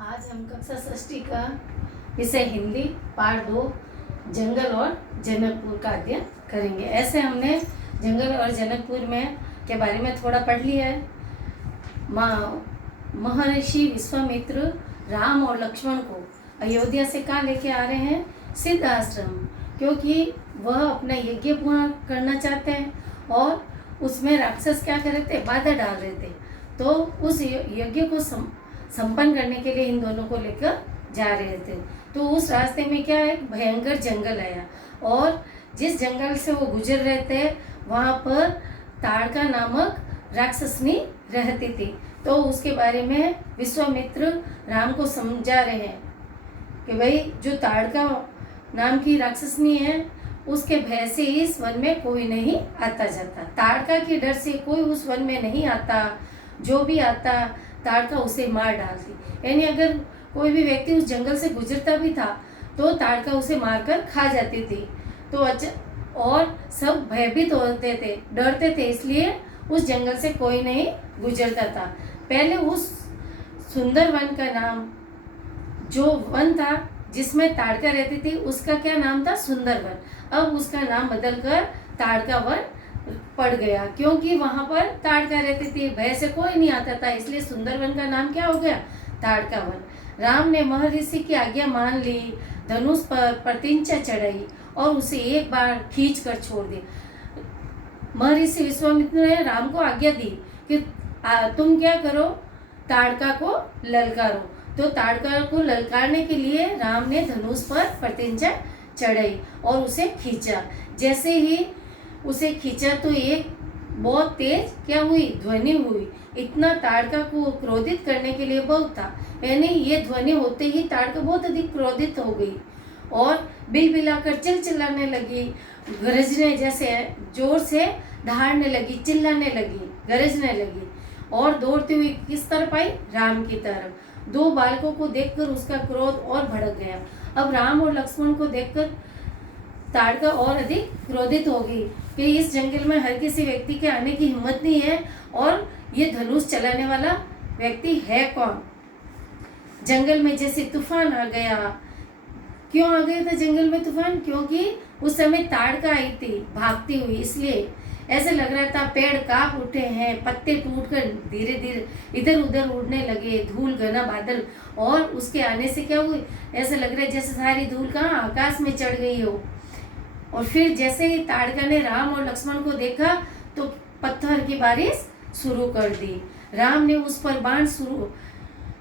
आज हम कक्षा षष्ठी का विषय हिंदी पाठ 2 जंगल और जनकपुर का अध्ययन करेंगे। ऐसे हमने जंगल और जनकपुर में के बारे में थोड़ा पढ़ लिया है। महर्षि विश्वामित्र राम और लक्ष्मण को अयोध्या से कहाँ लेके आ रहे हैं? सिद्ध आश्रम, क्योंकि वह अपना यज्ञ पूर्ण करना चाहते हैं और उसमें राक्षस क्या कर रहे थे? बाधा डाल रहे थे। तो उस यज्ञ को संपन्न करने के लिए इन दोनों को लेकर जा रहे थे। तो उस रास्ते में क्या है? भयंकर जंगल आया और जिस जंगल से वो गुजर रहे थे वहाँ पर ताड़का नामक राक्षसनी रहती थी। तो उसके बारे में विश्वामित्र राम को समझा रहे हैं कि भाई जो ताड़का नाम की राक्षसनी है उसके भय से इस वन में कोई नहीं आता जाता। ताड़का के डर से कोई उस वन में नहीं आता, जो भी आता ताड़का उसे मार डालती। यानी अगर कोई भी व्यक्ति उस जंगल से गुजरता भी था तो ताड़का उसे मारकर खा जाती थी। तो और सब भयभीत होते थे, डरते थे, इसलिए उस जंगल से कोई नहीं गुजरता था। पहले उस सुंदर वन का नाम, जो वन था जिसमें ताड़का रहती थी, उसका क्या नाम था? सुंदर वन। अब उसका नाम बदलकर ताड़का वन पड़ गया, क्योंकि वहां पर ताड़का रहती थी, भय से कोई नहीं आता था, इसलिए सुंदर वन का नाम क्या हो गया? ताड़का वन। राम ने महर्षि की आज्ञा मान ली, धनुष पर प्रतिंचा चढ़ाई और उसे एक बार खींच कर छोड़ दिया। महर्षि विश्वामित्र ने राम को आज्ञा दी कि तुम क्या करो? ताड़का को ललकारो। तो ताड़का को ललकारने के लिए राम ने धनुष पर प्रतिंचा चढ़ाई और उसे खींचा। जैसे ही उसे खींचा तो एक बहुत तेज क्या हुई? ध्वनि हुई। इतना ताड़का को क्रोधित करने के लिए बहुत था, यानी ये ध्वनि होते ही ताड़का बहुत अधिक क्रोधित हो गई और बिलबिलाकर चिल्लाने लगी, गरजने जैसे जोर से दहाड़ने लगी, चिल्लाने लगी, गरजने लगी और दौड़ती हुई किस तरफ आई? राम की तरफ। दो बालकों को देखकर उसका क्रोध और भड़क गया। अब राम और लक्ष्मण को देखकर ताड़का और अधिक क्रोधित हो गई कि इस जंगल में हर किसी व्यक्ति के आने की हिम्मत नहीं है और ये धनुष चलाने वाला व्यक्ति है कौन? जंगल में जैसे तूफान आ गया। क्यों आ गया था जंगल में तूफान? क्योंकि उस समय ताड़का आई थी भागती हुई, इसलिए ऐसे लग रहा था पेड़ कांप उठे हैं, पत्ते टूटकर धीरे धीरे इधर उधर उड़ने लगे, धूल घना बादल। और उसके आने से क्या हुई? ऐसे लग रहा है जैसे सारी धूल कहाँ आकाश में चढ़ गई हो। और फिर जैसे ही ताड़का ने राम और लक्ष्मण को देखा तो पत्थर की बारिश शुरू कर दी। राम ने उस पर बाण शुरू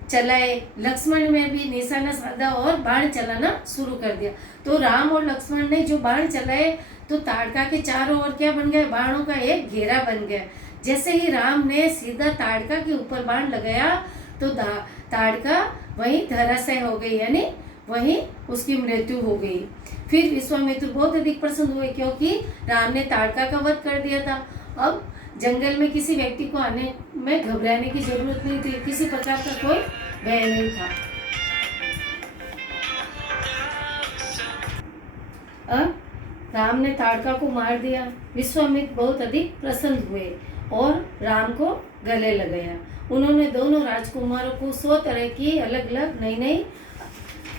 चलाए, लक्ष्मण ने भी निशाना साधा और बाण चलाना शुरू कर दिया। तो राम और लक्ष्मण ने जो बाण चलाए तो ताड़का के चारों ओर क्या बन गया? बाणों का एक घेरा बन गया। जैसे ही राम ने सीधा ताड़का के ऊपर बाण लगाया तो ताड़का वहीं धराशायी हो गई, यानी वहीं उसकी मृत्यु हो गई। फिर विश्वामित्र बहुत अधिक प्रसन्न हुए, क्योंकि राम ने ताड़का का वध कर दिया था। अब जंगल में किसी व्यक्ति को आने में घबराने की जरूरत नहीं थी, किसी प्रकार का कोई भय नहीं था। अब राम ने ताड़का को मार दिया। विश्वामित्र बहुत अधिक प्रसन्न हुए और राम को गले लगाया। उन्होंने दोनों राजकुमारों को 100 तरह की अलग अलग नई नई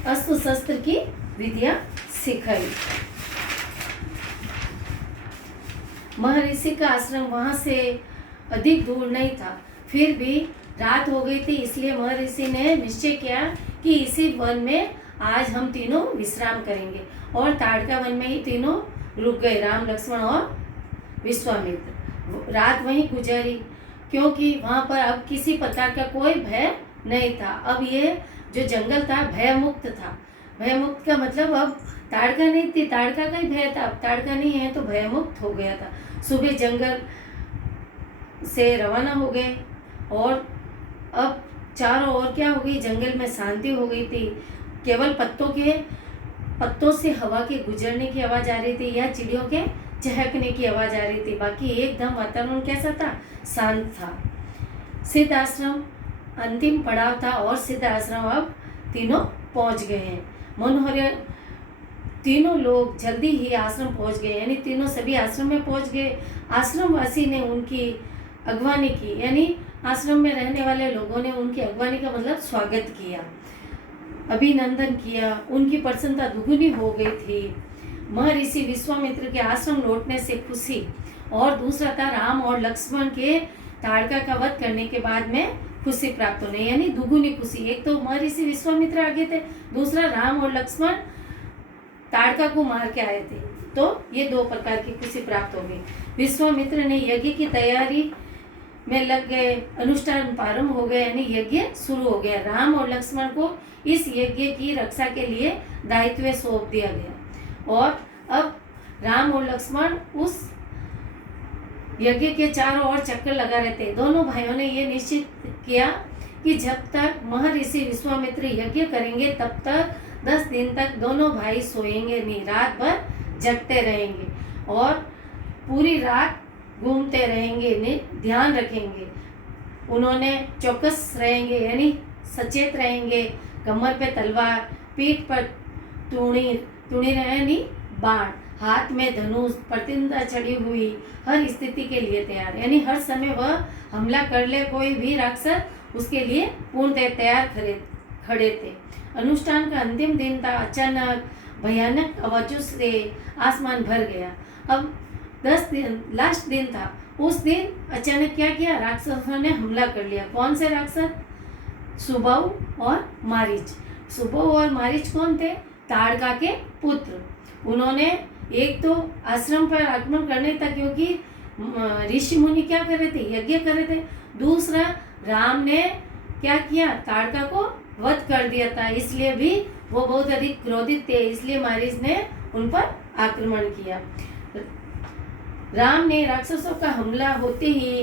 अस्त्र शस्त्र की विधियां सिखाई। महर्षि का आश्रम वहां से अधिक दूर नहीं था, फिर भी रात हो गई थी, इसलिए महर्षि ने निश्चय किया कि इसी वन में आज हम तीनों विश्राम करेंगे। और ताड़का वन में ही तीनों रुक गए, राम, लक्ष्मण और विश्वामित्र। रात वहीं गुजारी, क्योंकि वहां पर अब किसी प्रकार का कोई भय नहीं था। अब ये जो जंगल था भयमुक्त था। भयमुक्त का मतलब अब ताड़का नहीं थी, ताड़का का ही भय था, अब ताड़का नहीं है तो भयमुक्त हो गया था। सुबह जंगल से रवाना हो गए और अब चारों ओर क्या हो गई? जंगल में शांति हो गई थी। केवल पत्तों से हवा के गुजरने की आवाज आ रही थी या चिड़ियों के चहकने की आवाज आ रही थी। बाकी एकदम वातावरण कैसा था? शांत था। सिद्ध आश्रम अंतिम पड़ाव था और सिद्ध आश्रम अब तीनों पहुंच गए हैं। मनोहर तीनों लोग जल्दी ही आश्रम पहुंच गए, यानी तीनों सभी आश्रम में पहुंच गए। आश्रम वासी ने उनकी अगवानी की, यानी आश्रम में रहने वाले लोगों ने उनकी अगवानी का मतलब स्वागत किया, अभिनंदन किया, उनकी प्रसन्नता दुगुनी हो गई थी। महर्षि विश्वामित्र के आश्रम लौटने से खुशी, और दूसरा था राम और लक्ष्मण के ताड़का का वध करने के बाद में खुशी प्राप्त होने, यानी दुगुनी खुशी। एक तो महर्षि विश्वामित्र आगे थे, दूसरा राम और लक्ष्मण ताड़का को मार के आए थे, तो ये दो प्रकार की खुशी प्राप्त हो गई। विश्वामित्र ने यज्ञ की तैयारी में लग गए, अनुष्ठान प्रारंभ हो गया, यानी यज्ञ शुरू हो गया। राम और लक्ष्मण को इस यज्ञ की रक्षा के लिए दायित्व सौंप दिया गया, और अब राम और लक्ष्मण उस यज्ञ के चारों ओर चक्कर लगा रहे थे। दोनों भाइयों ने यह निश्चित किया कि जब तक महर्षि विश्वामित्र यज्ञ करेंगे तब तक 10 दिन तक दोनों भाई सोएंगे नहीं, रात भर जगते रहेंगे और पूरी रात घूमते रहेंगे, ध्यान रखेंगे। उन्होंने चौकस रहेंगे, यानी सचेत रहेंगे, कमर पे तलवार, पीठ पर तुणी यानी बाण, हाथ में धनुष, प्रतिंदा चढ़ी हुई, हर स्थिति के लिए तैयार, यानी हर समय वह हमला कर ले कोई भी राक्षस, उसके लिए पूर्णतः तैयार खड़े थे। अनुष्ठान का अंतिम दिन था। अचानक भयानक आवाजों से आसमान भर गया। अब 10 दिन लास्ट दिन था। उस दिन अचानक क्या किया, राक्षसों ने हमला कर लिया। कौन से राक्षस? सुबाहु और मारीच। सुबाहु और मारीच कौन थे? ताड़का के पुत्र। उन्होंने एक तो आश्रम पर आक्रमण करने तक, क्योंकि ऋषि मुनि क्या कर रहे थे, यज्ञ कर रहे थे। दूसरा, राम ने क्या किया, ताड़का को वध कर दिया था, इसलिए भी वो बहुत अधिक क्रोधित थे, इसलिए मारीच ने उन पर आक्रमण किया। राम ने राक्षसों का हमला होते ही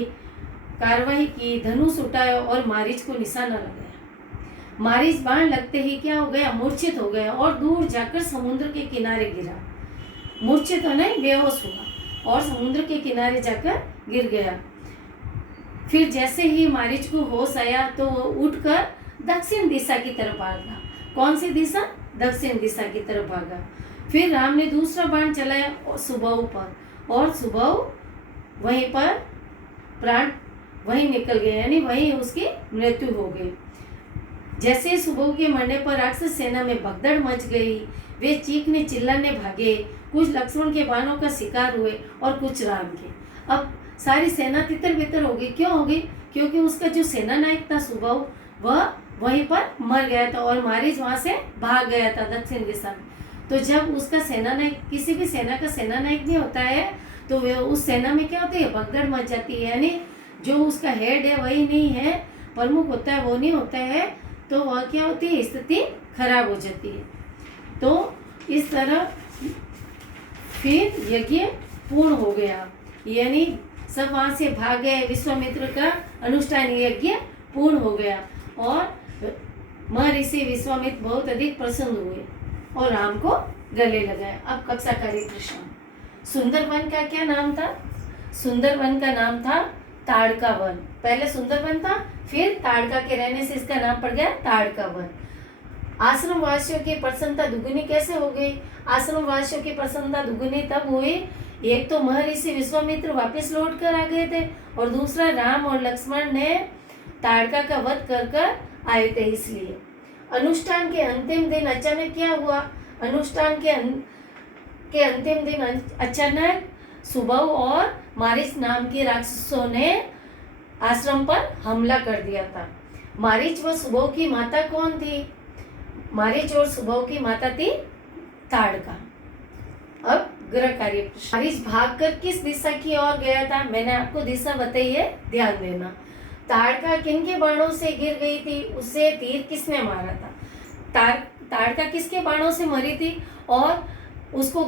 कार्रवाई की, धनुष उठाया और मारीच को निशाना लगाया। मारीच बाण लगते ही क्या हो गया, मूर्छित हो गया और दूर जाकर समुद्र के किनारे गिरा। मूर्छित तो नहीं, बेहोश हुआ और समुद्र के किनारे जाकर गिर गया। फिर जैसे ही मारीच को होश आया तो वो उठकर दक्षिण दिशा की तरफ भागा। कौन सी दिशा? दक्षिण दिशा की तरफ भागा। फिर राम ने दूसरा बाण चलाया सुबाहु पर, और सुबाहु वहीं पर प्राण वहीं निकल गए, यानी वहीं उसकी मृत्यु हो गई। जैसे सुबाहु के मरने पर राक्षस सेना में भगदड़ मच गई। वे चीखने चिल्लाने भागे। कुछ लक्ष्मण के बाणों का शिकार हुए और कुछ राम के। अब सारी सेना तितर बितर हो गई। क्यों हो गई? क्योंकि उसका जो सेना नायक था सुबाहु, वह वहीं पर मर गया था और मारीच वहां से भाग गया था दक्षिण दिशा में। तो जब उसका सेना नायक, किसी भी सेना का सेना नायक नहीं होता है, तो वे उस सेना में क्या होती है, भगदड़ मच जाती है, यानी जो उसका हेड है वही नहीं है, प्रमुख होता है वो नहीं होता है, तो वह क्या होती है, स्थिति खराब हो जाती है। तो इस तरह फिर यज्ञ पूर्ण हो गया, यानी सब वहां से भाग गए। विश्वामित्र का अनुष्ठान यज्ञ पूर्ण हो गया और महर्षि विश्वामित्र बहुत अधिक प्रसन्न हुए और राम को गले लगाए। अब कक्षा कार्य प्रश्न, सुंदरवन का क्या नाम था? सुंदरवन का नाम था ताड़का वन। पहले सुंदरवन था, फिर ताड़का के रहने से इसका नाम पड़ गया ताड़का वन। आश्रम वासियों की प्रसन्नता दुगुनी कैसे हो गई? आश्रम वासियों की प्रसन्नता दुगुनी तब हुई, एक तो महर्षि विश्वामित्र वापस लौट कर आ गए थे, और दूसरा राम और लक्ष्मण ने ताड़का का वध कर आए थे, इसलिए। अनुष्ठान के अंतिम दिन अचानक क्या हुआ? अनुष्ठान के अंतिम दिन अचानक सुबाहु और मारीच नाम के राक्षसों ने आश्रम पर हमला कर दिया था। मारीच व सुबाहु की माता कौन थी? मारीच और सुबाहु की माता थी ताड़का। अब ग्रह कार्य प्रश्न, मारीच भागकर किस दिशा की ओर गया था? मैंने आपको दिशा बताई है, ध्यान देना। ताड़का किनके बाणों से गिर गई थी? उसे तीर किसने मारा था? ताड़का किसके बाणों से मरी थी और उसको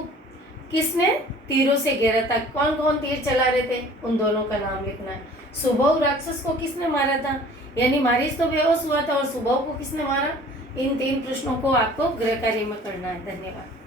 किसने तीरों से घेरा था? कौन कौन तीर चला रहे थे, उन दोनों का नाम लिखना है। सुबाहु राक्षस को किसने मारा था? यानी मारीच तो बेहोश हुआ था, और सुबाहु को किसने मारा? इन 3 प्रश्नों को आपको गृह कार्य में करना है। धन्यवाद।